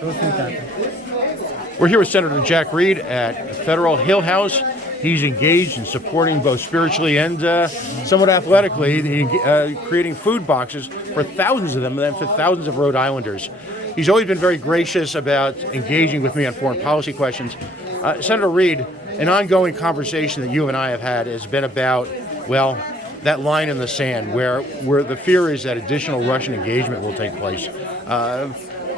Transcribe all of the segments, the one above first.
We're here with Senator Jack Reed at Federal Hill House. He's engaged in supporting both spiritually and somewhat athletically, creating food boxes for thousands of them and for thousands of Rhode Islanders. He's always been very gracious about engaging with me on foreign policy questions. Senator Reed, an ongoing conversation that you and I have had has been about, well, that line in the sand where the fear is that additional Russian engagement will take place.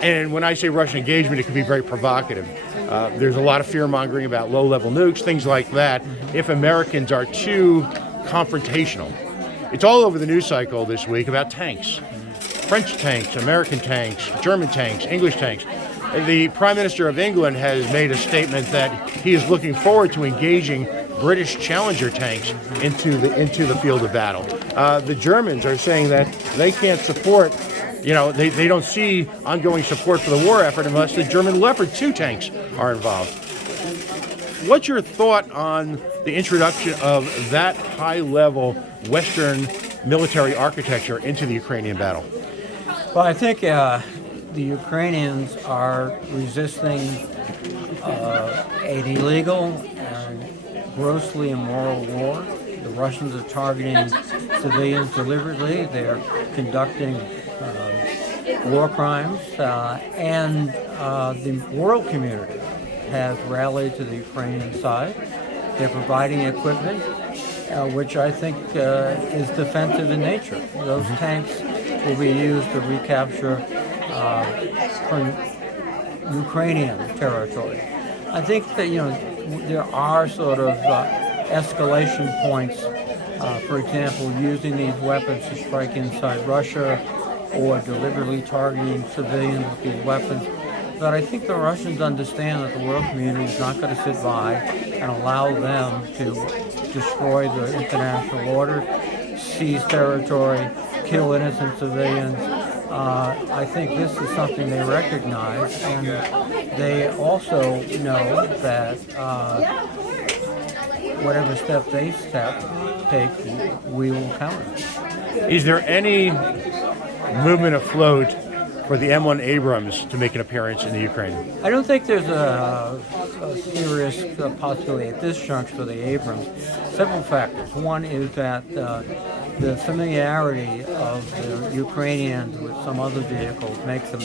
And when I say Russian engagement, it can be very provocative. There's a lot of fear-mongering about low-level nukes, things like that, if Americans are too confrontational. It's all over the news cycle this week about tanks. French tanks, American tanks, German tanks, English tanks. The Prime Minister of England has made a statement that he is looking forward to engaging British Challenger tanks into the field of battle. The Germans are saying that they can't support, they don't see ongoing support for the war effort unless the German Leopard 2 tanks are involved. What's your thought on the introduction of that high-level Western military architecture into the Ukrainian battle? Well, I think the Ukrainians are resisting an illegal and grossly immoral war. The Russians are targeting civilians deliberately. They're conducting war crimes, and the world community has rallied to the Ukrainian side. They're providing equipment, which I think is defensive in nature. Those tanks will be used to recapture Ukrainian territory. I think that there are sort of escalation points. For example, using these weapons to strike inside Russia, or deliberately targeting civilians with these weapons. But I think the Russians understand that the world community is not going to sit by and allow them to destroy the international order, seize territory, kill innocent civilians. I think this is something they recognize, and they also know that whatever step they take, we will counter. Is there any movement afloat for the M1 Abrams to make an appearance in the Ukraine? I don't think there's a serious possibility at this juncture for the Abrams. Several factors. One is that the familiarity of the Ukrainians with some other vehicles makes them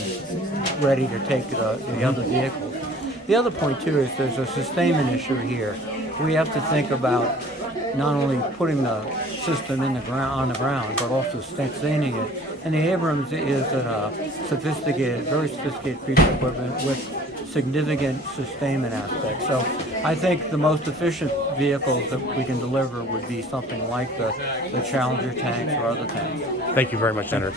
ready to take the other vehicles. The other point, too, is there's a sustainment issue here. We have to think about not only putting the system on the ground, but also sustaining it. And the Abrams is a very sophisticated piece of equipment with significant sustainment aspects. So I think the most efficient vehicles that we can deliver would be something like the Challenger tanks or other tanks. Thank you very much, Senator.